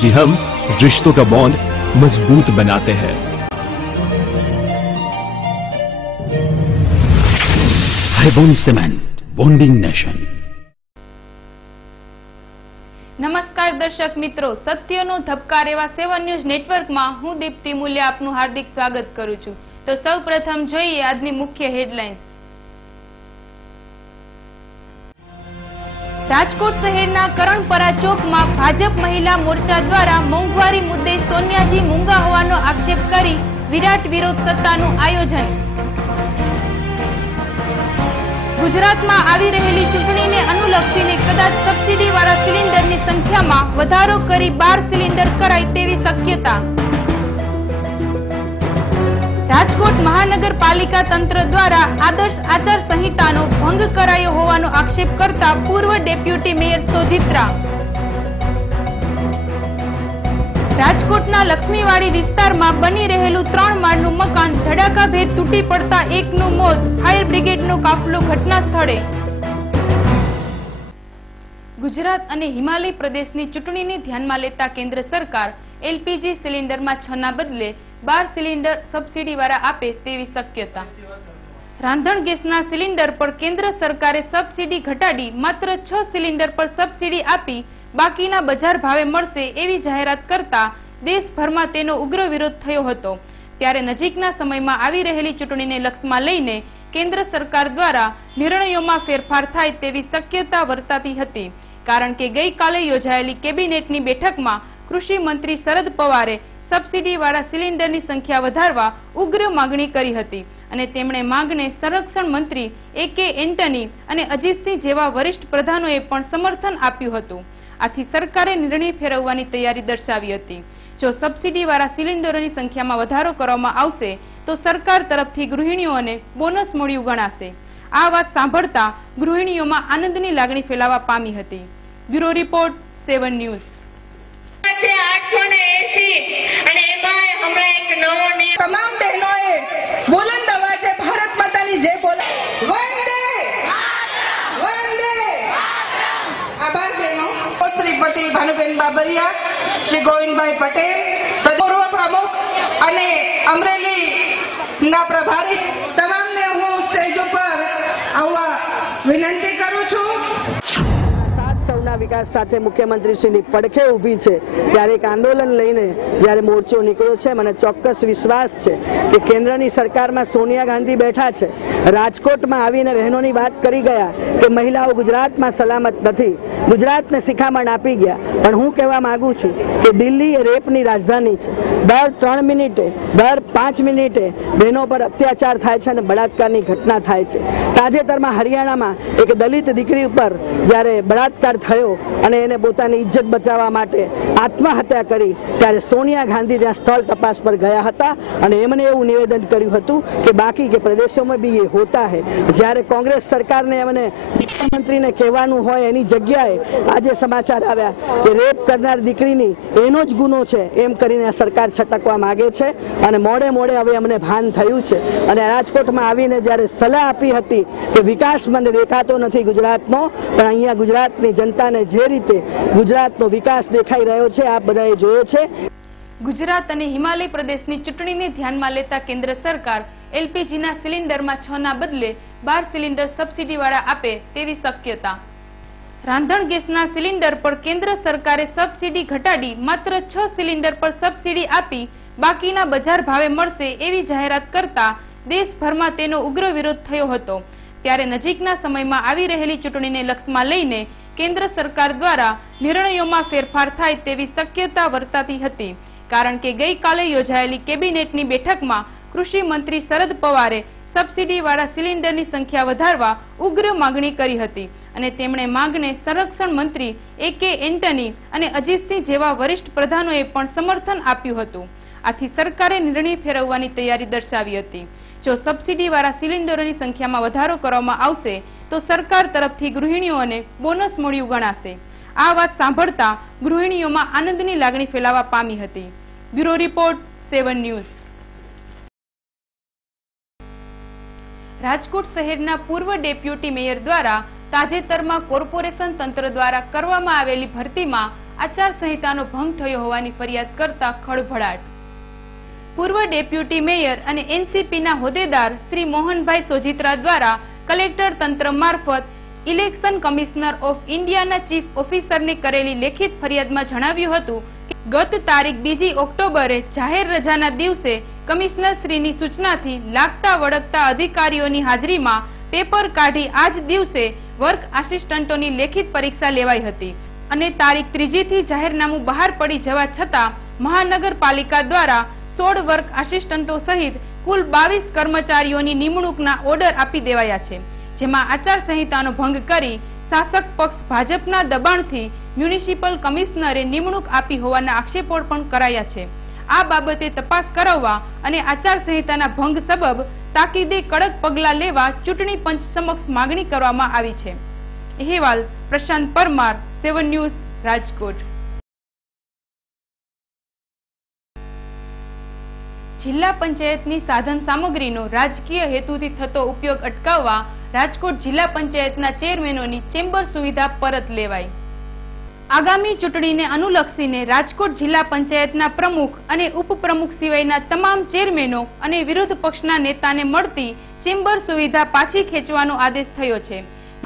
क्योंकि हम रिश्तों का बॉन्ड मजबूत बनाते हैं। हाईबॉन्ड सीमेंट, बॉन्डिंग नेशन। नमस्कार दर्शक मित्रों, सत्यनो धबकार एवा 7 न्यूज नेटवर्क में हूँ दीप्ति मूल्य आपનું हार्दिक स्वागत करूं છું। तो सौ प्रथम જોઈએ આજની મુખ્ય હેડલાઇન્સ। રાજકોટ શહેરના કરણપરા ચોકમાં ભાજપ મહિલા મોરચા દ્વારા મોંઘવારી મુદ્દે સોનિયાજી મૂંગા હોવાનો આક્ષેપ કરી વિરાટ વિરોધ સત્તાનું આયોજન। ગુજરાતમાં આવી રહેલી ચૂંટણીને અનુલક્ષીને કદાચ સબસિડીવાળા સિલિન્ડરની સંખ્યામાં વધારો કરી 12 સિલિન્ડર કરાય તેવી શક્યતા। રાજકોટ મહાનગરપાલિકા તંત્ર દ્વારા આદર્શ આચાર સંહિતાનો ભંગ કરાયો હોવાનો આક્ષેપ કરતા પૂર્વ ડેપ્યુટી મેયર સોજિત્રા। રાજકોટના લક્ષ્મીવાડી વિસ્તારમાં બની રહેલું 3 માળનું મકાન ધડાકાભેર તૂટી પડતા એકનું મોત, ફાયર બ્રિગેડનો કાફલો ઘટના સ્થળે। ગુજરાત અને હિમાલય પ્રદેશની ચૂંટણીને ધ્યાનમાં લેતા કેન્દ્ર સરકાર એલપીજી સિલિન્ડરમાં 6 ના બદલે 12 સિલિન્ડર સબસિડીવાળા આપે તેવી શક્યતા। રાંધણ ગેસના સિલિન્ડર પર કેન્દ્ર સરકારે સબસિડી ઘટાડી માત્ર 6 સિલિન્ડર પર સબસિડી આપી બાકીના બજાર ભાવે મળશે એવી જાહેરાત કરતા દેશભરમાં તેનો ઉગ્ર વિરોધ થયો હતો। ત્યારે નજીકના સમયમાં આવી રહેલી ચૂંટણીને લક્ષમાં લઈને કેન્દ્ર સરકાર દ્વારા નિર્ણયોમાં ફેરફાર થાય તેવી શક્યતા વર્તાતી હતી, કારણ કે ગઈકાલે યોજાયેલી કેબિનેટની બેઠકમાં કૃષિ મંત્રી શરદ પવારે સબસિડીવાળા સિલિન્ડરની સંખ્યા વધારવા ઉગ્ર માગણી કરી હતી અને તેમણે માંગને સંરક્ષણ મંત્રી AK એન્ટની અને અજીતસિંહ જેવા વરિષ્ઠ પ્રધાનોએ પણ સમર્થન આપ્યું હતું। આથી સરકારે નિર્ણય ફેરવવાની તૈયારી દર્શાવી હતી। જો સબસિડીવાળા સિલિન્ડરોની સંખ્યામાં વધારો કરવામાં આવશે તો સરકાર તરફથી ગૃહિણીઓને બોનસ મળ્યું ગણાશે। આ વાત સાંભળતા ગૃહિણીઓમાં આનંદની લાગણી ફેલાવા પામી હતી। Bureau report 7 news. તમામ બહેનોએ બુલંદ અવાજે ભારત માતાની જય બોલા। વંદે વંદે। આભાર બહેનો। શ્રીમતી ભાનુબેન બાબરિયા, શ્રી ગોવિંદભાઈ પટેલ, પૂર્વ પ્રમુખ અને અમરેલીના પ્રભારી તમામને હું સ્ટેજ ઉપર આવવા વિનંતી કરું છું। વિકાસ સાથે મુખ્યમંત્રીશ્રીની પડખે ઊભી છે ત્યારે એક આંદોલન લઈને જ્યારે મોરચો નીકળ્યો છે, મને ચોક્કસ વિશ્વાસ છે કે કેન્દ્રની સરકારમાં સોનિયા ગાંધી બેઠા છે। રાજકોટમાં આવીને બહેનોની વાત કરી ગયા કે મહિલાઓ ગુજરાતમાં સલામત નથી, ગુજરાતને શિખામણ આપી ગયા, પણ હું કહેવા માંગુ છું કે દિલ્હી એ રેપની રાજધાની છે। દર 3 મિનિટે, દર 5 મિનિટે બહેનો પર અત્યાચાર થાય છે અને બળાત્કારની ઘટના થાય છે। તાજેતરમાં હરિયાણામાં એક દલિત દીકરી ઉપર જ્યારે બળાત્કાર થયો અને એને પોતાની ઇજ્જત બચાવવા માટે આત્મહત્યા કરી ત્યારે સોનિયા ગાંધી ત્યાં સ્થળ તપાસ પર ગયા હતા અને એમણે એવું નિવેદન કર્યું હતું કે બાકી કે પ્રદેશોમાં બી એ હોતા है। જ્યારે કોંગ્રેસ સરકારને એમને મુખ્યમંત્રીને કહેવાનું હોય એની જગ્યાએ આજે સમાચાર આવ્યા કે રેપ કરનાર દીકરીની એનો જ ગુનો છે એમ કરીને સરકાર છટકવા માંગે છે અને મોડે મોડે હવે અમને ભાન થયું છે અને રાજકોટમાં આવીને જ્યારે સલાહ આપી હતી કે વિકાસ મને દેખાતો નથી ગુજરાતનો, પણ અહીંયા ગુજરાતની જનતાને જે રીતે ગુજરાતનો વિકાસ દેખાઈ રહ્યો છે આપ બધાએ જોયો છે। ગુજરાત અને હિમાલય પ્રદેશની ચૂંટણીને ધ્યાનમાં લેતા કેન્દ્ર સરકાર એલપીજીના સિલિન્ડરમાં 6 ના બદલે 12 સિલિન્ડર સબસિડીવાળા આપે તેવી શક્યતા। રાંધણ ગેસના સિલિન્ડર પર કેન્દ્ર સરકારે સબસિડી ઘટાડી માત્ર 6 સિલિન્ડર પર સબસિડી આપી બાકીના બજાર ભાવે મળશે એવી જાહેરાત કરતા દેશભરમાં તેનો ઉગ્ર વિરોધ થયો હતો। ત્યારે નજીકના સમયમાં આવી રહેલી ચૂંટણીને લક્ષમાં લઈને કેન્દ્ર સરકાર દ્વારા નિર્ણયોમાં ફેરફાર થાય તેવી શક્યતા વર્તાતી હતી, કારણ કે ગઈકાલે યોજાયેલી કેબિનેટની બેઠકમાં કૃષિ મંત્રી શરદ પવારે સબસિડીવાળા સિલિન્ડરની સંખ્યા વધારવા ઉગ્ર માગણી કરી હતી અને તેમણે માંગને સંરક્ષણ મંત્રી AK એન્ટની અને અજીતસિંહ જેવા વરિષ્ઠ પ્રધાનોએ પણ સમર્થન આપ્યું હતું। આથી સરકારે નિર્ણય ફેરવવાની તૈયારી દર્શાવી હતી। જો સબસિડીવાળા સિલિન્ડરોની સંખ્યામાં વધારો કરવામાં આવશે તો સરકાર તરફથી ગૃહિણીઓને બોનસ મળ્યું ગણાશે। આ વાત સાંભળતા ગૃહિણીઓમાં આનંદની લાગણી ફેલાવા પામી હતી। Bureau report 7 news. રાજકોટ શહેરના પૂર્વ ડેપ્યુટી મેયર દ્વારા તાજેતરમાં કોર્પોરેશન તંત્ર દ્વારા કરવામાં આવેલી ભરતીમાં આચારસંહિતાનો ભંગ થયો હોવાની ફરિયાદ કરતા ખળભળાટ. પૂર્વ ડેપ્યુટી મેયર અને એનસીપીના હોદ્દેદાર શ્રી મોહનભાઈ સોજિત્રા દ્વારા કલેક્ટર તંત્ર મારફત ઇલેક્શન કમિશનર ઓફ ઇન્ડિયાના ચીફ ઓફિસરને કરેલી લેખિત ફરિયાદમાં જણાવ્યું હતું કે ગત તારીખ 2 ઓક્ટોબરે જાહેર રજાના દિવસે કમિશનરશ્રીની સૂચનાથી લાગતા વળગતા અધિકારીઓની હાજરીમાં પેપર કાઢી આજ દિવસે વર્ક આસિસ્ટન્ટોની લેખિત પરીક્ષા લેવાઈ હતી અને તારીખ 3 થી જાહેરનામું બહાર પડી જવા છતાં મહાનગરપાલિકા દ્વારા 16 વર્ક આસિસ્ટન્ટો સહિત કુલ 22 કર્મચારીઓની નિમણૂકના ઓર્ડર આપી દેવાયા છે, જેમાં આચારસંહિતાનો ભંગ કરી શાસક પક્ષ ભાજપના દબાણથી મ્યુનિસિપલ કમિશનરે નિમણૂક આપી હોવાના આક્ષેપો પણ કરાયા છે. આ બાબતે તપાસ કરાવવા અને આચારસંહિતાના ભંગ સબબ તાકીદે કડક પગલાં લેવા ચૂંટણી પંચ સમક્ષ માંગણી કરવામાં આવી છે. અહેવાલ પ્રશાંત પરમાર, 7 ન્યૂઝ, રાજકોટ. જિલ્લા પંચાયતની સાધન સામગ્રીનો રાજકીય હેતુથી થતો ઉપયોગ અટકાવવા રાજકોટ જિલ્લા પંચાયતના ચેરમેનોની ચેમ્બર સુવિધા પરત લેવાઈ. આગામી ચૂંટણીને અનુલક્ષીને રાજકોટ જિલ્લા પંચાયતના પ્રમુખ અને ઉપપ્રમુખ સિવાયના તમામ ચેરમેનો અને વિરોધ પક્ષના નેતાને મળતી ચેમ્બર સુવિધા પાછી ખેંચવાનો આદેશ થયો છે.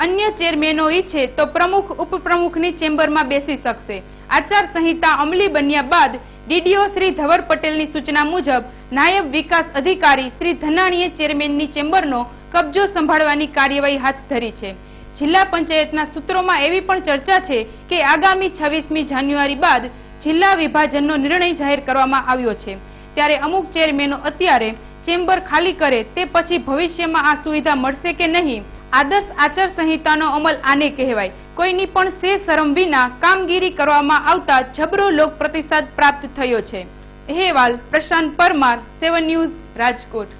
અન્ય ચેરમેનો ઈચ્છે તો પ્રમુખ ઉપપ્રમુખની ચેમ્બરમાં બેસી શકશે. આચારસંહિતા અમલી બન્યા બાદ ડીડીઓ શ્રી ધવર પટેલની સૂચના મુજબ નાયબ વિકાસ અધિકારી શ્રી ધનાણીએ ચેરમેનની ચેમ્બરનો કબજો સંભાળવાની કાર્યવાહી હાથ ધરી છે. જિલ્લા પંચાયતના સૂત્રોમાં એવી પણ ચર્ચા છે કે આગામી 26મી જાન્યુઆરી બાદ જિલ્લા વિભાજનનો નિર્ણય જાહેર કરવામાં આવ્યો છે. ત્યારે અમુક ચેરમેનો અત્યારે ચેમ્બર ખાલી કરે તે પછી ભવિષ્યમાં આ સુવિધા મળશે કે નહીં. આદર્શ આચારસંહિતાનો અમલ આને કહેવાય. કોઈની પણ સે શરમ વિના કામગીરી કરવામાં આવતા જબરો લોક પ્રતિસાદ પ્રાપ્ત થયો છે. અહેવાલ પ્રશાંત પરમાર, 7 ન્યૂઝ, રાજકોટ.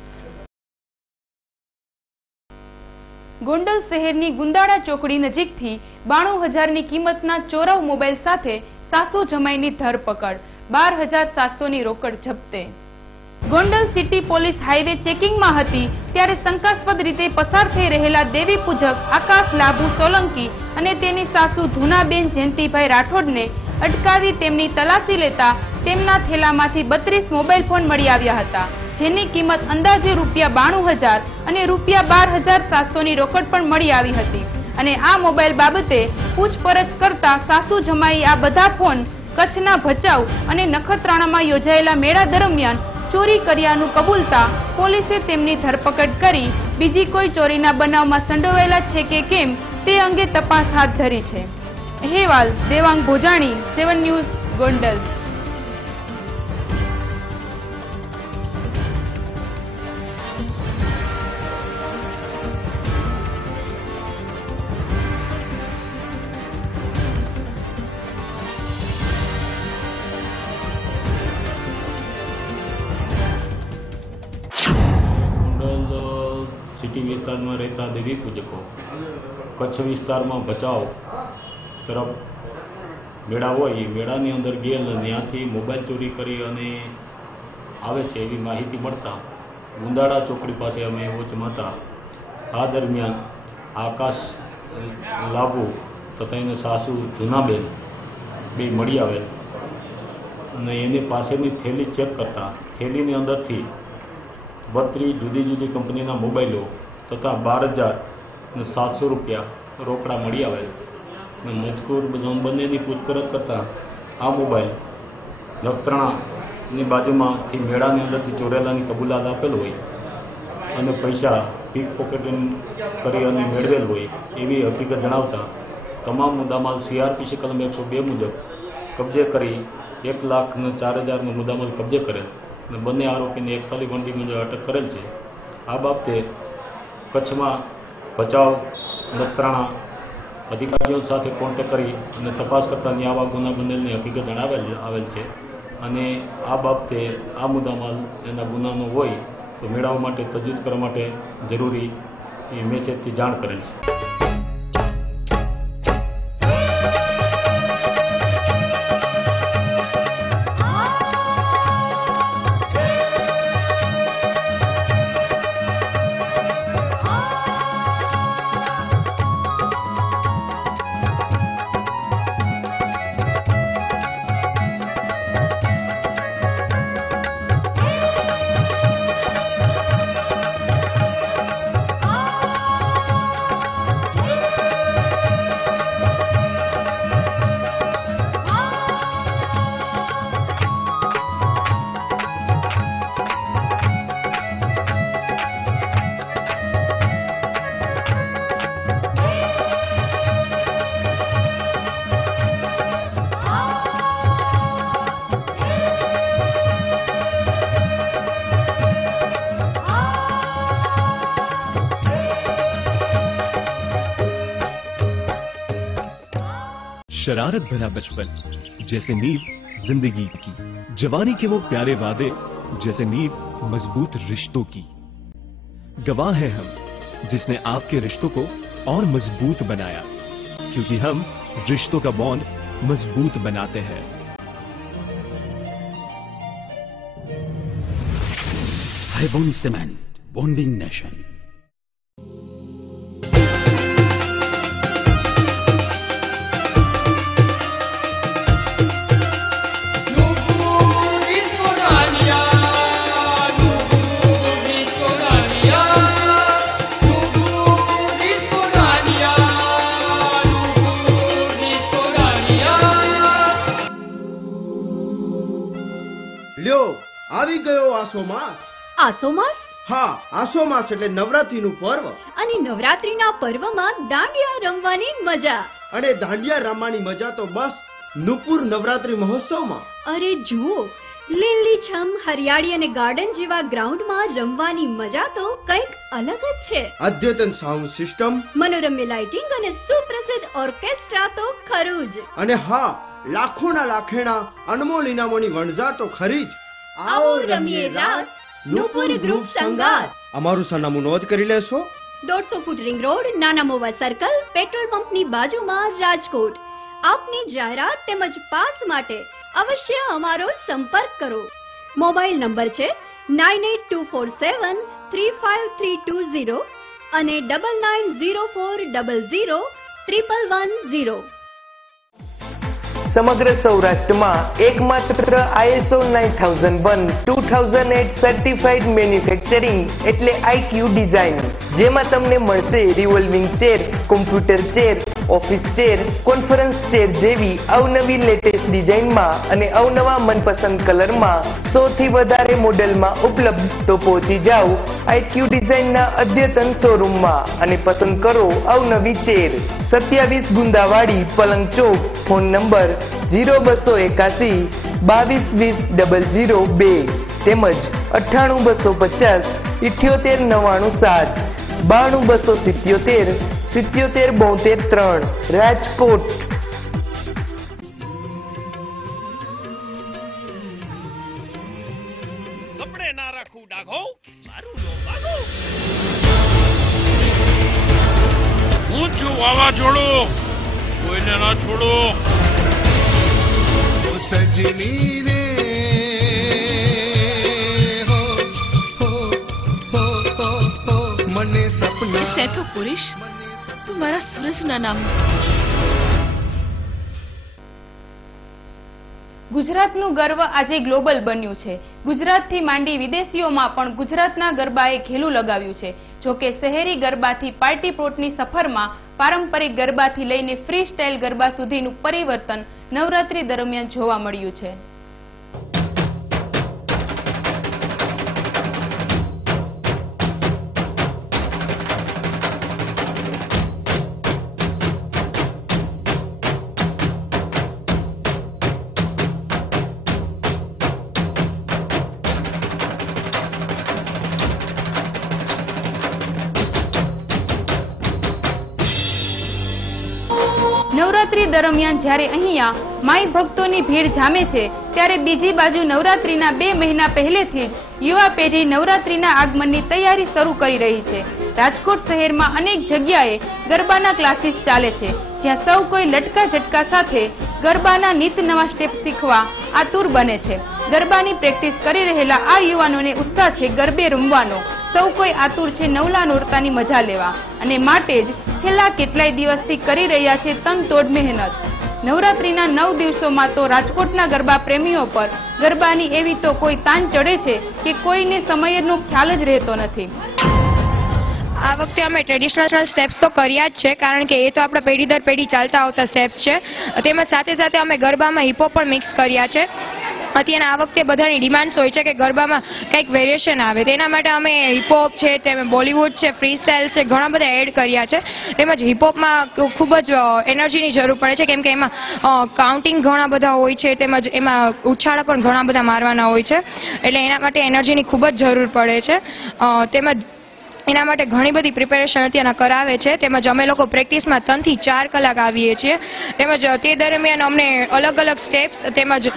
ગોંડલ શહેરની ગુંદાળા ચોકડી નજીકથી 92,000ની કિંમતના ચોરવ મોબાઈલ સાથે સાસુ જમાઈની ધરપકડ, 12,700ની રોકડ જપ્તે. ગોંડલ સિટી પોલીસ હાઈવે ચેકિંગમાં હતી ત્યારે શંકાસ્પદ રીતે પસાર થઈ રહેલા દેવી પૂજક આકાશ લાભુ સોલંકી અને તેની સાસુ ધુનાબેન જયંતિભાઈ રાઠોડને અટકાવી તેમની તલાશી લેતા તેમના થેલામાંથી 32 મોબાઈલ ફોન મળી આવ્યા હતા, જેની કિંમત અંદાજે ₹92,000 અને ₹12,700ની રોકડ પણ મળી આવી હતી. અને આ મોબાઈલ બાબતે પૂછપરછ કરતા સાસુ જમાઈ આ બધા ફોન કચ્છના ભચાઉ અને નખત્રાણામાં યોજાયેલા મેળા દરમિયાન ચોરી કર્યાનું કબૂલતા પોલીસે તેમની ધરપકડ કરી બીજી કોઈ ચોરીના બનાવમાં સંડોવાયેલા છે કે કેમ તે અંગે તપાસ હાથ ધરી છે. અહેવાલ દેવાંગ ભોજાણી, 7 ન્યૂઝ, ગોંડલ. સિટી વિસ્તારમાં રહેતા દેવી પૂજકો કચ્છ વિસ્તારમાં ભચાઉ તરફ મેળા હોય એ મેળાની અંદર ગયેલ ત્યાંથી મોબાઈલ ચોરી કરી અને આવે છે એવી માહિતી મળતા ગુંદાળા ચોકડી પાસે અમે વોચમાં હતા. આ દરમિયાન આકાશ લાભુ તથા એને સાસુ ધુનાબેન બે મળી આવેલ અને એની પાસેની થેલી ચેક કરતા થેલીની અંદરથી 32 જુદી જુદી કંપનીના મોબાઈલો તથા 12,700 રૂપિયા રોકડા મળી આવેલ. અને મજકૂર બંનેની પૂછપરછ કરતાં આ મોબાઈલ નખત્રાણાની બાજુમાંથી મેળાની અંદરથી ચોરેલાની કબૂલાત આપેલ હોય અને પૈસા પીક પોકેટિંગ કરી અને મેળવેલ હોય એવી હકીકત જણાવતા તમામ મુદ્દામાલ CRPC કલમ 102 મુજબ કબજે કરી 1,04,000નો મુદ્દામાલ કબજે કરેલ અને બંને આરોપીને 41 વંડી મુજબ અટક કરેલ છે. આ બાબતે કચ્છમાં ભચાઉ નખત્રાણા અધિકારીઓ સાથે કોન્ટેક્ટ કરી અને તપાસ કરતા આવા ગુના બનેલની હકીકત આવેલ છે અને આ બાબતે આ મુદ્દામાલ એના ગુનાનો હોય તો મેળવવા માટે તજવીજ કરવા માટે જરૂરી એ મેસેજથી જાણ કરેલ છે. शरारत भरा बचपन जैसे नींव जिंदगी की, जवानी के वो प्यारे वादे जैसे नींव मजबूत रिश्तों की। गवाह हैं हम जिसने आपके रिश्तों को और मजबूत बनाया, क्योंकि हम रिश्तों का बॉन्ड मजबूत बनाते हैं। Highbond Cement, bonding nation. લ્યો આવી ગયો આસો માસ। આસો માસ? હા, આસો માસ એટલે નવરાત્રીનું પર્વ અને નવરાત્રીના પર્વમાં દાંડિયા રમવાની મજા। અને દાંડિયા રમવાની મજા તો બસ નુપુર નવરાત્રી મહોત્સવમાં। અરે જુઓ, લીલીછમ હરિયાળી અને ગાર્ડન જેવા ગ્રાઉન્ડમાં રમવાની મજા તો કંઈક અલગ જ છે। અદ્યતન સાઉન્ડ સિસ્ટમ, મનોરમ્ય લાઇટિંગ અને સુપ્રસિદ્ધ ઓર્કેસ્ટ્રા તો ખરું જ। અને હા, લાખોના લાખેણા અનમોલ ઇનામોની વણઝાર તો ખરી જ। આવો રમીએ રાસ, નુપુર ગ્રુપ સંગાત। અમારું સરનામું નોંધ કરી લેશો? 150 ફૂટ રિંગ રોડ, નાના મોવા સર્કલ, પેટ્રોલ પંપની બાજુમાં, રાજકોટ। આપની જાહેરાત તેમજ પાસ માટે અવશ્ય અમારો સંપર્ક કરો। મોબાઈલ નંબર છે 9824735320 અને 9904001110। સમગ્ર સૌરાષ્ટ્રમાં એકમાત્ર ISO 9001:2008 સર્ટિફાઈડ મેન્યુફેક્ચરિંગ એટલે IQ ડિઝાઇન, જેમાં તમને મળશે revolving chair, computer chair, office chair, conference chair જેવી અવનવી લેટેસ્ટ ડિઝાઇનમાં અને અવનવા મનપસંદ કલરમાં 100 થી વધારે મોડેલમાં ઉપલબ્ધ। તો પહોંચી જાઓ IQ ડિઝાઇનના અદ્યતન શોરૂમમાં અને પસંદ કરો અવનવી ચેર। 27 ગુંદાવાડી, પલંગ ચોક। ફોન નંબર 0281 2220 002 તેમજ 9825 7899 7 92277 7772 3 રાજકોટ। કપડે ના રાખું ડાઘો, મારું નો ભાગો। હું છું વાવાઝોડું, કોઈને ના છોડો। સજની રે હો હો હો હો મને સપના સેતો પુરુષ તું મારા સૂરજના નામ। ગુજરાતનું ગર્વ આજે ગ્લોબલ બન્યું છે। ગુજરાતથી માંડી વિદેશીઓમાં પણ ગુજરાતના ગરબાએ ઘેલું લગાવ્યું છે। જોકે શહેરી ગરબાથી પાર્ટી પ્લોટની સફરમાં પારંપરિક ગરબાથી લઈને ફ્રી સ્ટાઇલ ગરબા સુધીનું પરિવર્તન નવરાત્રી દરમિયાન જોવા મળ્યું છે। નવરાત્રી દરમિયાન જ્યારે અહીંયા માઈ ભક્તોની ભીડ જામે છે, ત્યારે બીજી બાજુ નવરાત્રીના 2 મહિના પહેલેથી જ યુવા પેઢી નવરાત્રીના આગમનની તૈયારી શરૂ કરી રહી છે। રાજકોટ શહેરમાં અનેક જગ્યાએ ગરબાના ક્લાસીસ ચાલે છે, જ્યાં સૌ કોઈ લટકા ઝટકા સાથે ગરબાના નિત નવા સ્ટેપ શીખવા આતુર બને છે। ગરબાની પ્રેક્ટિસ કરી રહેલા આ યુવાનોને ઉત્સાહ છે ગરબે રમવાનો। સૌ કોઈ આતુર છે નવલા નોરતાની મજા લેવા અને માટે જ છેલ્લા કેટલાય દિવસથી કરી રહ્યા છે તનતોડ મહેનત। નવરાત્રીના 9 દિવસોમાં તો રાજકોટના ગરબા પ્રેમીઓ પર ગરબાની એવી તો કોઈ તાન ચડે છે કે કોઈને સમયનો ખ્યાલ જ રહેતો નથી। આ વખતે અમે ટ્રેડિશનલ સ્ટેપ્સ તો કર્યા જ છે, કારણ કે એ તો આપણા પેઢી દર પેઢી ચાલતા આવતા સ્ટેપ્સ છે। તેમજ સાથે સાથે અમે ગરબામાં હિપહોપ પણ મિક્સ કર્યા છે। અત્યારે આ વખતે બધાની ડિમાન્ડ્સ હોય છે કે ગરબામાં કંઈક વેરિએશન આવે, તેના માટે અમે હિપહોપ છે, તેમાં બોલિવૂડ છે, ફ્રી સ્ટાઇલ છે, ઘણા બધા એડ કર્યા છે। તેમજ હિપહોપમાં ખૂબ જ એનર્જીની જરૂર પડે છે, કેમ કે એમાં કાઉન્ટિંગ ઘણા બધા હોય છે, તેમજ એમાં ઉછાળા પણ ઘણા બધા મારવાના હોય છે, એટલે એના માટે એનર્જીની ખૂબ જ જરૂર પડે છે। તેમજ એના માટે ઘણી બધી પ્રિપેરેશન અત્યારના કરાવે છે. તેમજ અમે લોકો પ્રેક્ટિસમાં 3 થી 4 કલાક આવીએ છીએ. તેમજ તે દરમિયાન અમને અલગ અલગ સ્ટેપ્સ તેમજ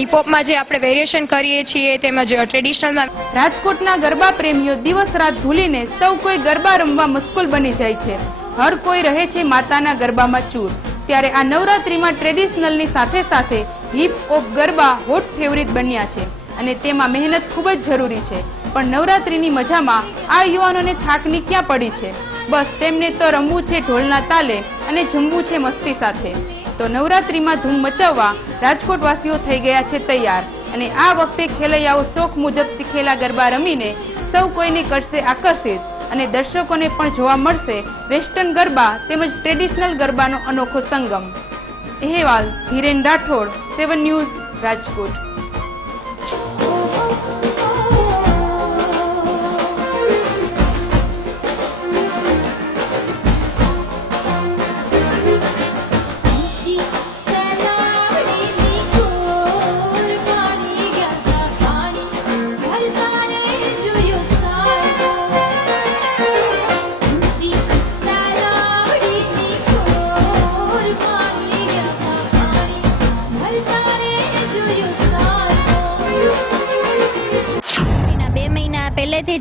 હિપહોપમાં જે આપણે વેરિએશન કરીએ છીએ તેમજ ટ્રેડિશનલમાં. રાજકોટના ગરબા પ્રેમીઓ દિવસ રાત ભૂલીને સૌ કોઈ ગરબા રમવા મશગુલ બની જાય છે. હર કોઈ રહે છે માતાના ગરબામાં ચૂર. ત્યારે આ નવરાત્રીમાં ટ્રેડિશનલની સાથે સાથે hip hop garba hot favourite બન્યા છે અને તેમાં મહેનત ખૂબ જ જરૂરી છે. પણ નવરાત્રીની મજામાં આ યુવાનોને થાકની ક્યાં પડી છે? બસ તેમને તો રમવું છે ઢોલના તાલે અને ઝૂમવું છે મસ્તી સાથે. તો નવરાત્રીમાં ધૂમ મચાવવા રાજકોટવાસીઓ થઈ ગયા છે તૈયાર અને આ વખતે ખેલૈયાઓ શોખ મુજબ શીખેલા ગરબા રમીને સૌ કોઈને કરશે આકર્ષિત અને દર્શકોને પણ જોવા મળશે વેસ્ટર્ન ગરબા તેમજ ટ્રેડિશનલ ગરબાનો અનોખો સંગમ. અહેવાલ ધીરેન રાઠોડ, 7 ન્યૂઝ, રાજકોટ.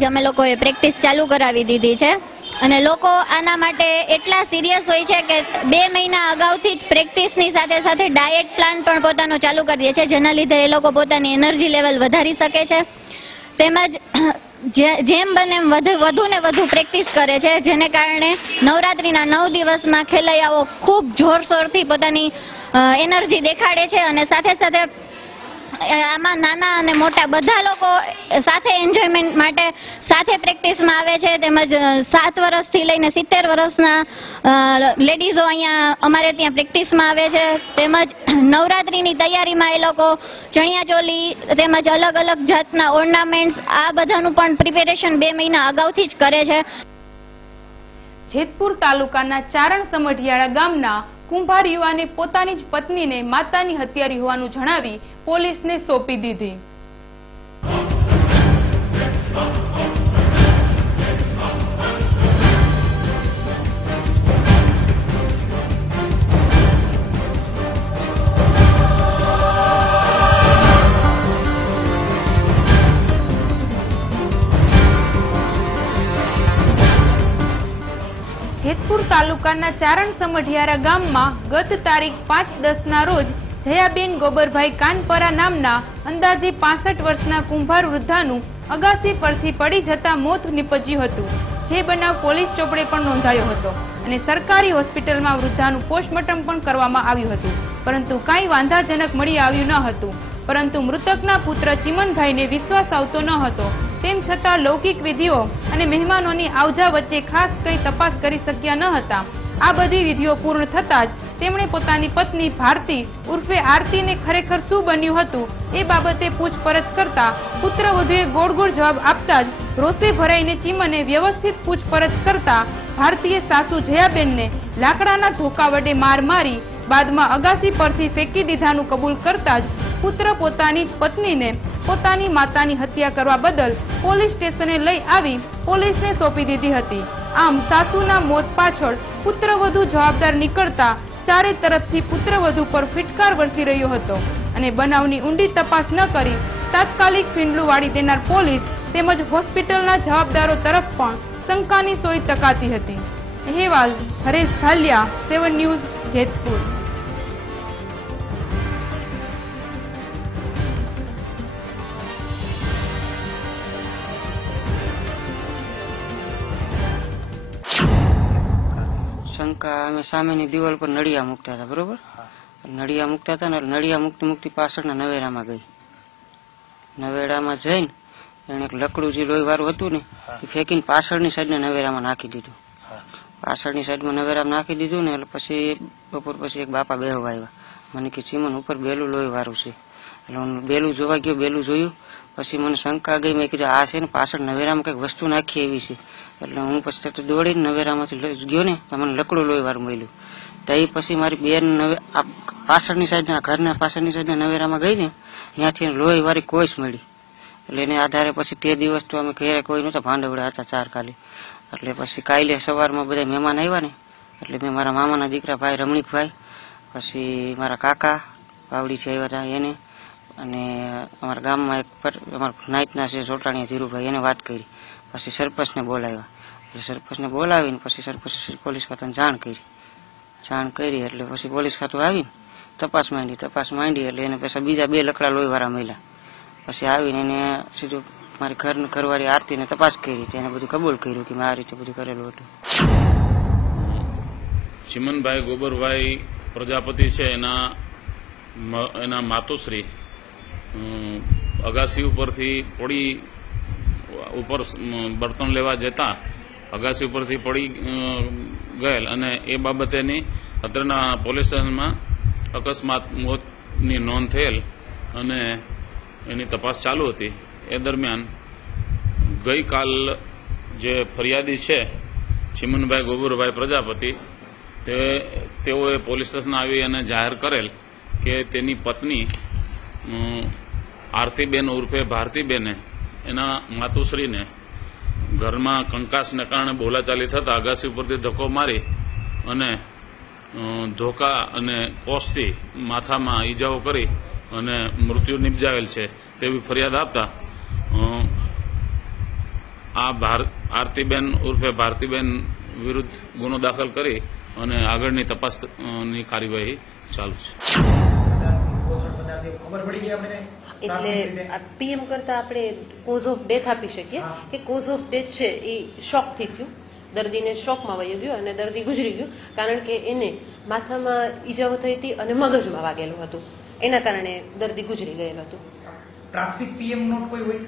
જ અમે લોકોએ પ્રેક્ટિસ ચાલુ કરાવી દીધી છે અને લોકો આના માટે એટલા સિરિયસ હોય છે કે 2 મહિના અગાઉથી જ પ્રેક્ટિસની સાથે સાથે ડાયટ પ્લાન પણ પોતાનો ચાલુ કરી દે છે, જેના લીધે એ લોકો પોતાની એનર્જી લેવલ વધારી શકે છે. તેમજ જેમ બને એમ વધુ ને વધુ પ્રેક્ટિસ કરે છે, જેને કારણે નવરાત્રીના 9 દિવસમાં ખેલૈયાઓ ખૂબ જોરશોરથી પોતાની એનર્જી દેખાડે છે અને સાથે સાથે આમાં નાના અને મોટા બધા લોકો સાથે એન્જોયમેન્ટ માટે સાથે પ્રેક્ટિસમાં આવે છે. તેમજ 7 વર્ષથી લઈને 70 વર્ષના લેડીઝો અહીંયા અમારે ત્યાં પ્રેક્ટિસમાં આવે છે. તેમજ નવરાત્રીની તૈયારીમાં એ લોકો ચણિયાચોલી તેમજ અલગ અલગ જાતના ઓર્નામેન્ટ્સ આ બધાનું પણ પ્રિપેરેશન 2 મહિના અગાઉથી જ કરે છે. જેતપુર તાલુકાના ચારણ સમઢિયાળા ગામના કુંભાર યુવાને પોતાની જ પત્નીને માતાની હત્યારી હોવાનું જણાવી પોલીસને સોંપી દીધી. જેતપુર તાલુકાના ચારણ સમઢિયારા ગામમાં ગત તારીખ 5/10 ના રોજ જયાબેન ગોબરભાઈ કાનપરા નામના અંદાજે 65 વર્ષના કુંભાર વૃદ્ધાનું અગાસી પરથી પડી જતા મોત નીપજ્યું હતું. જે બનાવ પોલીસ ચોપડે પણ નોંધાયો હતો અને સરકારી હોસ્પિટલમાં વૃદ્ધાનું પોસ્ટમોર્ટમ પણ કરવામાં આવ્યું હતું, પરંતુ કાંઈ વાંધાજનક મળી આવ્યું ન હતું. પરંતુ મૃતકના પુત્ર ચિમનભાઈને વિશ્વાસ આવતો ન હતો. તેમ છતાં લૌકિક વિધિઓ અને મહેમાનોની આવજા વચ્ચે ખાસ કંઈ તપાસ કરી શક્યા ન હતા. આ બધી વિધિઓ પૂર્ણ થતાં જ તેમણે પોતાની પત્ની ભારતી ઉર્ફે આરતીને ખરેખર શું બન્યું હતું એ બાબતે પૂછપરછ કરતા પુત્રવધુએ ગોળ ગોળ જવાબ આપતા જ રોષે ભરાઈને ચીમને વ્યવસ્થિત પૂછપરછ કરતા ભારતીએ સાસુ જયાબેનને લાકડાના ધોકા વડે માર મારી બાદમાં અગાસી પરથી ફેંકી દીધાનું કબૂલ કરતા જ પુત્ર પોતાની જ પત્નીને પોતાની માતાની હત્યા કરવા બદલ પોલીસ સ્ટેશને લઈ આવી પોલીસને સોંપી દીધી હતી. આમ સાસુના મોત પાછળ પુત્રવધુ જવાબદાર નીકળતા ચારે તરફથી પુત્રવધુ પર ફિટકાર વરસી રહ્યો હતો અને બનાવની ઊંડી તપાસ ન કરી તાત્કાલિક ફીંડલું વાળી દેનાર પોલીસ તેમજ હોસ્પિટલના જવાબદારો તરફ પણ શંકાની સોય તકાતી હતી. અહેવાલ હરેશ ભાલિયા, 7 ન્યૂઝ, જેતપુર. શંકા અમે સામેની દિવાલ પર નળિયા મૂકતા હતા, બરોબર? નળિયા મૂકતા હતા ને નળિયા મૂકતી પાછળના નવેરામાં ગઈ. નવેરામાં જઈને એને એક લકડું જે લોહી વાળું હતું ને એ ફેંકીને પાછળની સાઈડને નવેરામાં નાખી દીધું. પાછળની સાઈડમાં નવેરામાં નાખી દીધું ને એટલે પછી બપોર પછી એક બાપા બેહવા આવ્યા. મને કે ચીમન ઉપર બેલું લોહી વાળું છે. એટલે હું બેલું જોવા ગયો, બેલું જોયું. પછી મને શંકા ગઈ. મેં કીધું આ છે ને પાછળ નવેરામાં કંઈક વસ્તુ નાખી એવી છે. એટલે હું પછી દોડીને નવેરામાંથી ગયો ને તો મને લકડું લોહી વાળું મળ્યું. તો એ પછી મારી બેન પાછળની સાઈડના ઘરના પાછળની સાઈડના નવેરામાં ગઈ ને ત્યાંથી લોહી વાળી કોઈસ મળી. એટલે એને આધારે પછી તે દિવસ તો અમે ઘરે કોઈ નહોતા, ભાંડવડા હતા 4 ખાલી. એટલે પછી કાલે સવારમાં બધા મહેમાન આવ્યા ને, એટલે મેં મારા મામાના દીકરા ભાઈ રમણીકભાઈ, પછી મારા કાકા પાવડીથી આવ્યા હતા એને, અને અમારા ગામમાં એક અમારા નાયતના છે સોટાણીયા ધીરુભાઈ, એને વાત કરી. પછી સરપંચને બોલાવ્યા. એટલે સરપંચને બોલાવીને પછી સરપંચ પોલીસ ખાતાને જાણ કરી. એટલે પછી પોલીસ ખાતું આવીને તપાસ માંડી. એટલે એને પછી બીજા 2 લકડા લોહીવાળા મળ્યા. પછી આવીને એને સીધું મારી ઘરવાળી આરતીને તપાસ કરી. તેને બધું કબૂલ કર્યું કે મેં આ રીતે બધું કરેલું હતું. ચિમનભાઈ ગોબરભાઈ પ્રજાપતિ છે, એના માતુશ્રી અગાસી ઉપરથી પડી, ઉપર બર્તન લેવા જતા અગાસી ઉપરથી પડી ગયેલ, અને એ બાબતેની અત્રેના પોલીસ સ્ટેશનમાં અકસ્માત મોતની નોંધ થયેલ અને એની તપાસ ચાલુ હતી. એ દરમિયાન ગઈકાલ જે ફરિયાદી છે ચિમનભાઈ ગોબરભાઈ પ્રજાપતિ, તેઓએ પોલીસ સ્ટેશન આવી અને જાહેર કરેલ કે તેની પત્ની આરતીબેન ઉર્ફે ભારતીબેને એના માતુશ્રીને ઘરમાં કંકાસને કારણે બોલાચાલી થતાં અગાસી ઉપરથી ધક્કો મારી અને ધોકા અને કોસથી માથામાં ઈજાઓ કરી અને મૃત્યુ નિપજાવેલ છે તેવી ફરિયાદ આપતા આ આરતીબેન ઉર્ફે ભારતીબેન વિરુદ્ધ ગુનો દાખલ કરી અને આગળની તપાસની કાર્યવાહી ચાલુ છે. એટલે પીએમ કરતા આપણે કોઝ ઓફ ડેથ આપી શકીએ કે કોઝ ઓફ ડેથ છે એ શોકથી થયું, દર્દીને શોકમાં વહી ગયો અને દર્દી ગુજરી ગયું, કારણ કે એને માથામાં ઈજાઓ થઈ હતી અને મગજમાં વાગેલું હતું, એના કારણે દર્દી ગુજરી ગયેલું હતું. પ્રાથમિક પીએમ નોટ કોઈ હોય?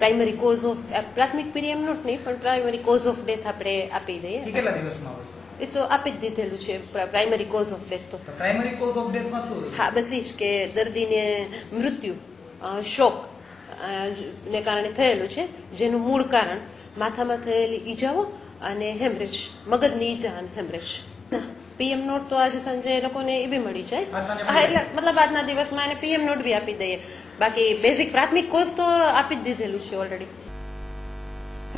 પ્રાઇમરી કોઝ ઓફ પ્રાથમિક પીએમ નોટ નહીં, પણ પ્રાઇમરી કોઝ ઓફ ડેથ આપણે આપી દઈએ. કેટલા દિવસમાં હોય? એ તો આપી જ દીધેલું છે પ્રાઇમરી કોઝ ઓફ ડેથ. તો પ્રાઇમરી કોઝ ઓફ ડેથમાં શું? હા, બસ એ જ કે દર્દીને મૃત્યુ શોક ને કારણે થયેલું છે, જેનું મૂળ કારણ માથામાં થયેલી ઈજાઓ અને હેમરેજ, મગજની ઈજા અને હેમરેજ. પીએમ નોટ તો આજે સાંજે એ લોકોને એ બી મળી જાય. હા, એટલે મતલબ આજના દિવસમાં એને પીએમ નોટ બી આપી દઈએ. બાકી બેઝિક પ્રાથમિક કોઝ તો આપી જ દીધેલું છે ઓલરેડી.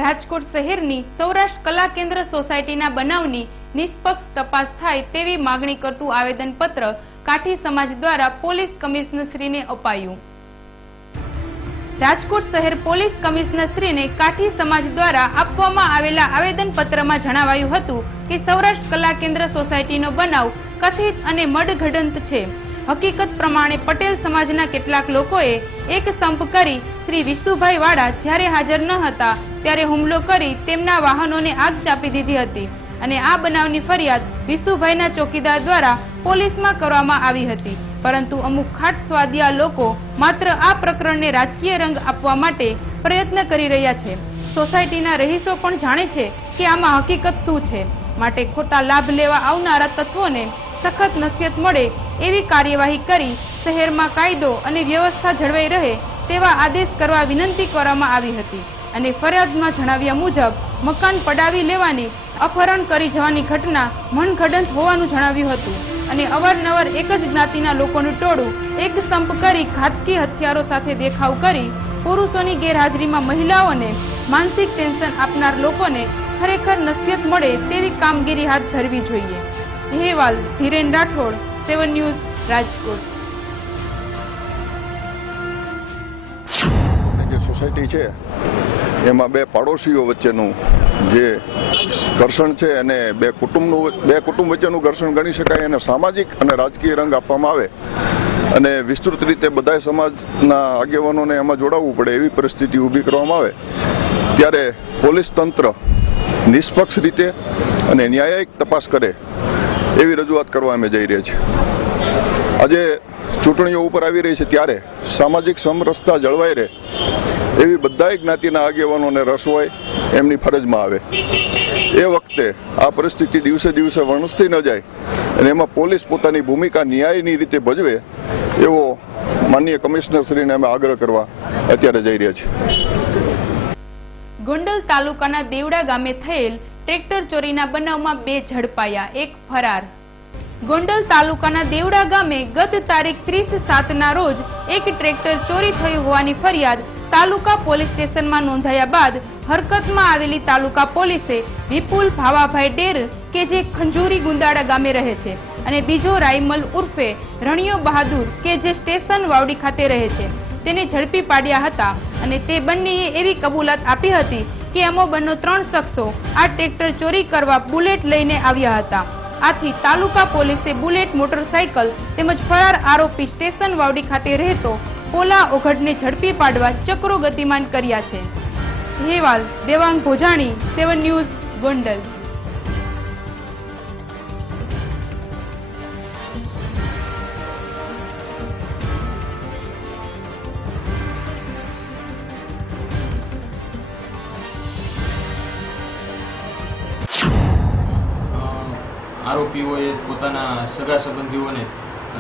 રાજકોટ શહેરની સૌરાષ્ટ્ર કલા કેન્દ્ર સોસાયટીના બનાવની નિષ્પક્ષ તપાસ થાય તેવી માગણી કરતું આવેદનપત્ર કાઠી સમાજ દ્વારા પોલીસ કમિશનરશ્રીને અપાયું. રાજકોટ શહેર પોલીસ કમિશનરશ્રીને કાઠી સમાજ દ્વારા આપવામાં આવેલા આવેદનપત્રમાં જણાવાયું હતું કે સૌરાષ્ટ્ર કલા કેન્દ્ર સોસાયટીનો બનાવ કથિત અને મડઘડંત છે. હકીકત પ્રમાણે પટેલ સમાજના કેટલાક લોકોએ એક સંપ કરી શ્રી વિશુભાઈ વાળા જ્યારે હાજર ન હતા ત્યારે હુમલો કરી તેમના વાહનોને આગ ચાંપી દીધી હતી અને આ બનાવની ફરિયાદ વિશુભાઈના ચોકીદાર દ્વારા પોલીસમાં કરવામાં આવી હતી. પરંતુ અમુક ખાટ સ્વાદિયા લોકો માત્ર આ પ્રકરણને રાજકીય રંગ આપવા માટે પ્રયત્ન કરી રહ્યા છે. સોસાયટીના રહીશો પણ જાણે છે કે આમાં હકીકત શું છે, માટે ખોટા લાભ લેવા આવનારા તત્વોને સખત નસીહત મળે એવી કાર્યવાહી કરી શહેરમાં કાયદો અને વ્યવસ્થા જળવાઈ રહે તેવા આદેશ કરવા વિનંતી કરવામાં આવી હતી. અને ફરિયાદમાં જણાવ્યા મુજબ મકાન પડાવી લેવાની, અપહરણ કરી જવાની ઘટના મનઘડંત હોવાનું જણાવ્યું હતું અને અવારનવાર એક જ જ્ઞાતિના લોકોનું ટોળું એક સંપ કરી ઘાતકી હથિયારો સાથે દેખાવ કરી પુરુષોની ગેરહાજરીમાં મહિલાઓને માનસિક ટેન્શન આપનાર લોકોને ખરેખર નસીહત મળે તેવી કામગીરી હાથ ધરવી જોઈએ. અહેવાલ ધીરેન રાઠોડ, 7 ન્યૂઝ, રાજકોટ. જે સોસાયટી છે એમાં 2 પાડોશીઓ વચ્ચેનું જે ઘર્ષણ છે અને બે કુટુંબ વચ્ચેનું ઘર્ષણ ગણી શકાય, અને સામાજિક અને રાજકીય રંગ આપવામાં આવે અને વિસ્તૃત રીતે બધા સમાજના આગેવાનોને એમાં જોડાવવું પડે એવી પરિસ્થિતિ ઊભી કરવામાં આવે ત્યારે પોલીસ તંત્ર નિષ્પક્ષ રીતે અને ન્યાયિક તપાસ કરે એવી રજૂઆત કરવા અમે જઈ રહ્યા છીએ. આજે ચૂંટણીઓ ઉપર આવી રહી છે ત્યારે સામાજિક સમરસતા જળવાઈ રહે એવી બધા જ્ઞાતિના આગેવાનોને રસ હોય એમની ફરજમાં આવે. એ વખતે આ પરિસ્થિતિ દિવસે દિવસે વણસતી ન જાય અને એમાં પોલીસ પોતાની ભૂમિકા ન્યાયની રીતે ભજવે એવો માનનીય કમિશનરશ્રીને અમે આગ્રહ કરવા અત્યારે જઈ રહ્યા છીએ. ગોંડલ તાલુકાના દેવડા ગામે થયેલ ટ્રેક્ટર ચોરીના બનાવમાં 2 ઝડપાયા, 1 ફરાર. ગોંડલ તાલુકાના દેવડા ગામે ગત તારીખ 30/7ના રોજ એક ટ્રેક્ટર ચોરી થયું હોવાની ફરિયાદ તાલુકા પોલીસ સ્ટેશનમાં નોંધાયા બાદ હરકતમાં આવેલી તાલુકા પોલીસે વિપુલ ભાવાભાઈ ડેર કે જે ખંજુરી ગુંદાળા ગામે રહે છે અને બીજો રાયમલ ઉર્ફે રણિયો બહાદુર કે જે સ્ટેશન વાવડી ખાતે રહે છે તેને ઝડપી પાડ્યા હતા અને તે બંનેએ એવી કબૂલાત આપી હતી કે અમો બંને 3 શખ્સો આ ટ્રેક્ટર ચોરી કરવા બુલેટ લઈને આવ્યા હતા। આથી તાલુકા પોલીસે બુલેટ મોટરસાયકલ તેમજ ફરાર આરોપી સ્ટેશન વાવડી ખાતે રહેતો પોલા ઓઘડને ઝડપી પાડવા ચક્રો ગતિમાન કર્યા છે। અહેવાલ દેવાંગ ભોજાણી, 7 ન્યૂઝ, ગોંડલ। આરોપીઓએ પોતાના સગા સંબંધીઓને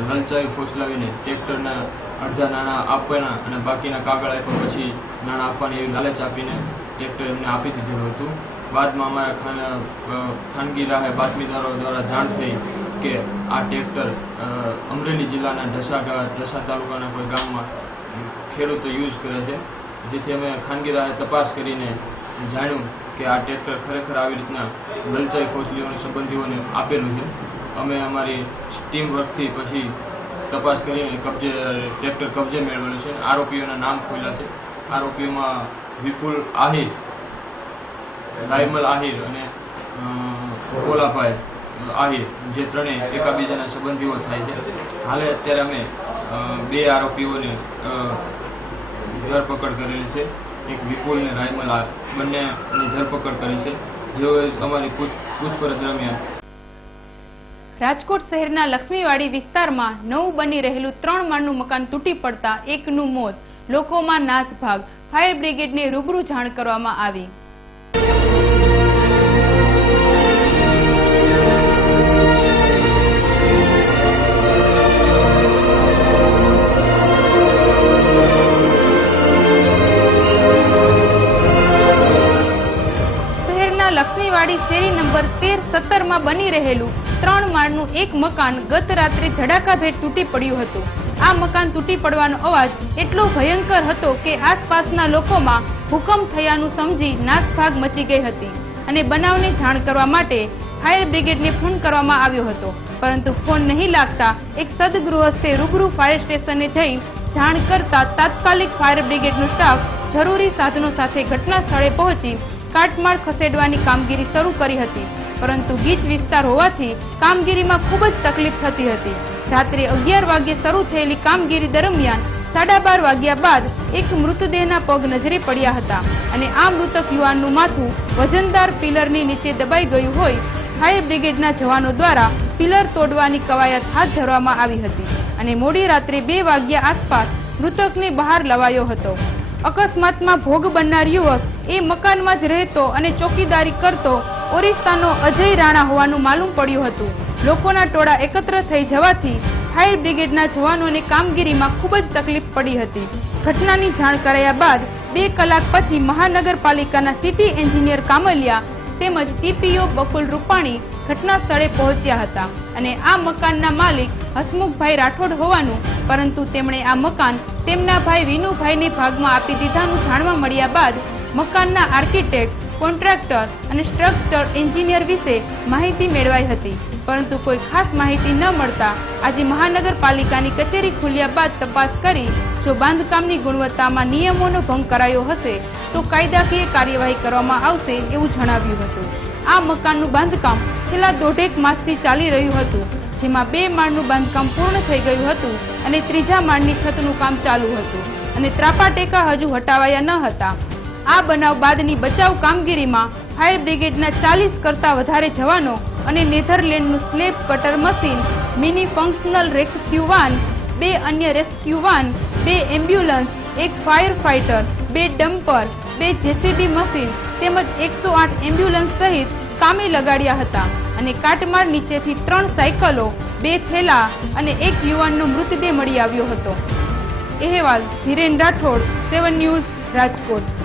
લલચાવી ફોસલાવીને ટ્રેક્ટરના અડધા નાણાં આપવાના અને બાકીના કાગળ આપ્યા પછી નાણાં આપવાની એવી લાલચ આપીને ટ્રેક્ટર એમને આપી દીધેલું હતું। બાદમાં અમારા ખાનગી રાહે બાતમીદારો દ્વારા જાણ થઈ કે આ ટ્રેક્ટર અમરેલી જિલ્લાના ઢસા તાલુકાના કોઈ ગામમાં ખેડૂતો યુઝ કરે છે, જેથી અમે ખાનગી રાહે તપાસ કરીને જાણ્યું કે આ ટ્રેક્ટર ખરેખર આવી રીતના લલચાઈ ફોસલીઓને સંબંધીઓને આપેલું છે। અમે અમારી ટીમ વર્કથી પછી તપાસ કરીને ટ્રેક્ટર કબજે મેળવેલું છે। આરોપીઓના નામ ખોલ્યા છે। આરોપીઓમાં વિપુલ આહિર, રાયમલ આહિર અને પોલાભાઈ આહિર, જે ત્રણેય એકાબીજાના સંબંધીઓ થાય છે। હાલે અત્યારે અમે 2 આરોપીઓને ધરપકડ કરેલી છે। એક વિપુલ અને રાયમલ બંનેની ધરપકડ કરી છે, જેઓએ અમારી પૂછપરછ દરમિયાન રાજકોટ શહેરના લક્ષ્મીવાડી વિસ્તારમાં નવું બની રહેલું 3 માળનું મકાન તૂટી પડતા એકનું મોત, લોકોમાં નાસભાગ। ફાયર બ્રિગેડને રૂબરૂ જાણ કરવામાં આવી। લક્ષ્મીવાડી શેરી નંબર 13-17 માં બની રહેલું 3 માળનું એક મકાન ગત રાત્રે ધડાકાભેર તૂટી પડ્યું હતું। આ મકાન તૂટી પડવાનો અવાજ એટલો ભયંકર હતો કે આસપાસના લોકોમાં ભૂકંપ થયાનું સમજી નાસભાગ મચી ગઈ હતી અને બનાવની જાણ કરવા માટે ફાયર બ્રિગેડને ફોન કરવામાં આવ્યો હતો, પરંતુ ફોન નહીં લાગતા એક સદગૃહસ્થે રૂબરૂ ફાયર સ્ટેશને જઈ જાણ કરતા તાત્કાલિક ફાયર બ્રિગેડનો સ્ટાફ જરૂરી સાધનો સાથે ઘટના સ્થળે પહોંચી કાટમાળ ખસેડવાની કામગીરી શરૂ કરી હતી, પરંતુ ગીચ વિસ્તાર હોવાથી કામગીરીમાં ખૂબ જ તકલીફ થતી હતી। રાત્રે 11 વાગ્યે શરૂ થયેલી કામગીરી દરમિયાન 12:30 વાગ્યા બાદ એક મૃતદેહના પગ નજરે પડ્યા હતા અને આ મૃતક યુવાનનું માથું વજનદાર પિલરની નીચે દબાઈ ગયું હોય ફાયર બ્રિગેડના જવાનો દ્વારા પિલર તોડવાની કવાયત હાથ ધરવામાં આવી હતી અને મોડી રાત્રે 2 વાગ્યા આસપાસ મૃતકને બહાર લવાયો હતો। અકસ્માતમાં ભોગ બનનાર યુવક એ મકાનમાં જ રહેતો અને ચોકીદારી કરતો ઓરિસ્સાનો અજય રાણા હોવાનું માલુમ પડ્યું હતું। લોકોના ટોળા એકત્ર થઈ જવાથી ફાયર બ્રિગેડના જવાનોને કામગીરીમાં ખૂબ જ તકલીફ પડી હતી। ઘટનાની જાણ કરાયા બાદ 2 કલાક પછી મહાનગરપાલિકાના સિટી એન્જિનિયર કામલિયા તેમજ ટીપીઓ બકુલ રૂપાણી ઘટના સ્થળે પહોંચ્યા હતા અને આ મકાનના માલિક હસમુખભાઈ રાઠોડ હોવાનું, પરંતુ તેમણે આ મકાન તેમના ભાઈ વિનુભાઈને ભાગમાં આપી દીધાનું જાણવા મળ્યા બાદ મકાનના આર્કિટેક્ટ, કોન્ટ્રાક્ટર અને સ્ટ્રક્ચર એન્જિનિયર વિશે માહિતી મેળવાઈ હતી, પરંતુ કોઈ ખાસ માહિતી ન મળતા આજે મહાનગરપાલિકાની કચેરી ખુલ્યા બાદ તપાસ કરી જો બાંધકામની ગુણવત્તામાં નિયમોનો ભંગ કરાયો હશે તો કાયદાકીય કાર્યવાહી કરવામાં આવશે એવું જણાવ્યું હતું। આ મકાનનું બાંધકામ છેલ્લા 1.5 માસથી ચાલી રહ્યું હતું, જેમાં 2 માળનું બાંધકામ પૂર્ણ થઈ ગયું હતું અને 3જા માળની છતનું કામ ચાલુ હતું અને ત્રાપા ટેકા હજુ હટાવાયા ન હતા। આ બનાવ બાદની બચાવ કામગીરીમાં ફાયર બ્રિગેડના 40 કરતા વધારે જવાનો અને નેધરલેન્ડનું slab cutter machine, mini functional rescue van, 2 અન્ય rescue van, 2 ambulance, 1 fire fighter, 2 dumper, 2 JCB machine તેમજ 108 એમ્બ્યુલન્સ સહિત કામે લગાડ્યા હતા અને કાટમાળ નીચેથી 3 સાયકલો, 2 થેલા અને 1 યુવાનનો મૃતદેહ મળી આવ્યો હતો। અહેવાલ ધીરેન રાઠોડ, 7 ન્યૂઝ, રાજકોટ।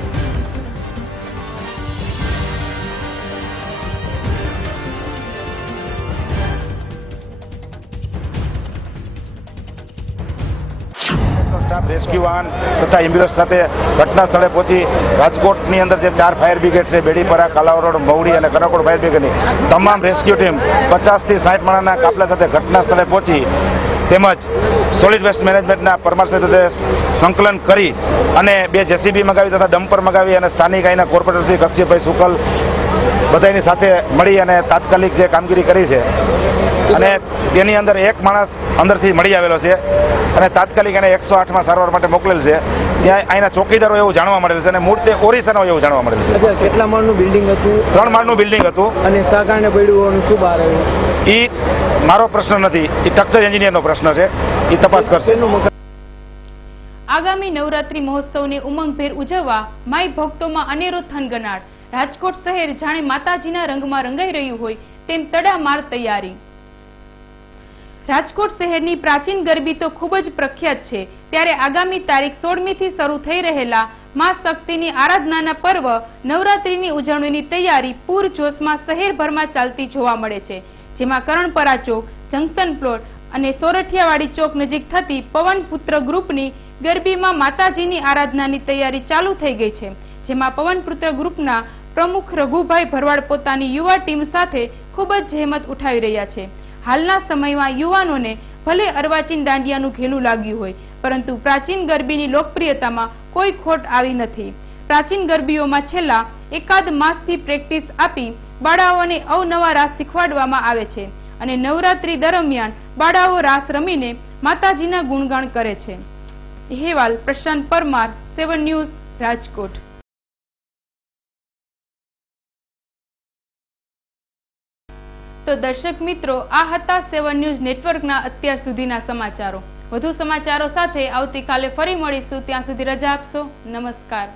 રેસ્ક્યુ વાહન તથા એમ્બ્યુલન્સ સાથે ઘટના સ્થળે પહોંચી રાજકોટની અંદર જે 4 ફાયર બ્રિગેડ છે, બેડીપરા, કાલાવડ, મવડી અને કનકોડ ફાયર બ્રિગેડની તમામ રેસ્ક્યુ ટીમ 50 થી 60 માણસના કાફલા સાથે ઘટના સ્થળે પહોંચી તેમજ સોલિડ વેસ્ટ મેનેજમેન્ટના પરમાર સાથે સંકલન કરી અને 2 જેસીબી મગાવી તથા ડમ્પર મગાવી અને સ્થાનિક અહીંના કોર્પોરેટર શ્રી કશ્યપભાઈ શુકલ બધાની સાથે મળી અને તાત્કાલિક જે કામગીરી કરી છે અને તેની અંદર એક માણસ અંદરથી મળી આવેલો છે અને તાત્કાલિક એને 108માં સારવાર માટે મોકલેલ છે. ત્યાં અહીંના ચોકીદારો એવું જાણવા મળેલ છે અને મૂળ તે ઓરિસ્સાનો એવું જાણવા મળેલ છે. કેટલા માળનું બિલ્ડિંગ હતું? 3 માળનું બિલ્ડિંગ હતું અને સહકારને પડ્યું હોવાનું શું બહાર આવ્યું? એ મારો પ્રશ્ન નથી, એ સ્ટ્રક્ચર એન્જિનિયરનો પ્રશ્ન છે, એ તપાસ કરશે. આગામી નવરાત્રી મહોત્સવને ઉમંગભેર ઉજવવા માઈ ભક્તોમાં અનેરો થનગનાટ. રાજકોટ શહેર જાણે માતાજીના રંગમાં રંગાઈ રહ્યું હોય તેમ તડામાર તૈયારી. રાજકોટ શહેરની પ્રાચીન ગરબી તો ખૂબ જ પ્રખ્યાત છે, ત્યારે આગામી તારીખ 16મી થી શરૂ થઈ રહેલા મા શક્તિની આરાધનાના પર્વ નવરાત્રીની ઉજવણીની તૈયારી પૂરજોશમાં શહેરભરમાં ચાલતી જોવા મળે છે, જેમાં કરણપરા ચોક, જંકશન પ્લોટ અને સોરઠિયાવાડી ચોક નજીક થતી પવનપુત્ર ગ્રુપની ગરબીમાં માતાજીની આરાધનાની તૈયારી ચાલુ થઈ ગઈ છે, જેમાં પવનપુત્ર ગ્રુપના પ્રમુખ રઘુભાઈ ભરવાડ પોતાની યુવા ટીમ સાથે ખૂબ જ જહેમત ઉઠાવી રહ્યા છે. હાલના સમયમાં યુવાનોને ભલે અર્વાચીન દાંડિયાનું ઘેલું લાગ્યું હોય, પરંતુ પ્રાચીન ગરબીની લોકપ્રિયતામાં કોઈ ખોટ આવી નથી. પ્રાચીન ગરબીઓમાં છેલ્લા એકાદ માસથી પ્રેક્ટિસ આપી બાળાઓને અવનવા રાસ શીખવાડવામાં આવે છે અને નવરાત્રી દરમિયાન બાળાઓ રાસ રમીને માતાજીના ગુણગાન કરે છે. અહેવાલ પ્રશાંત પરમાર, 7 ન્યૂઝ, રાજકોટ. તો દર્શક મિત્રો, આ હતા 7 ન્યૂઝ નેટવર્કના અત્યાર સુધીના સમાચારો. વધુ સમાચારો સાથે આવતીકાલે ફરી મળીશું. ત્યાં સુધી રજા આપશો. નમસ્કાર.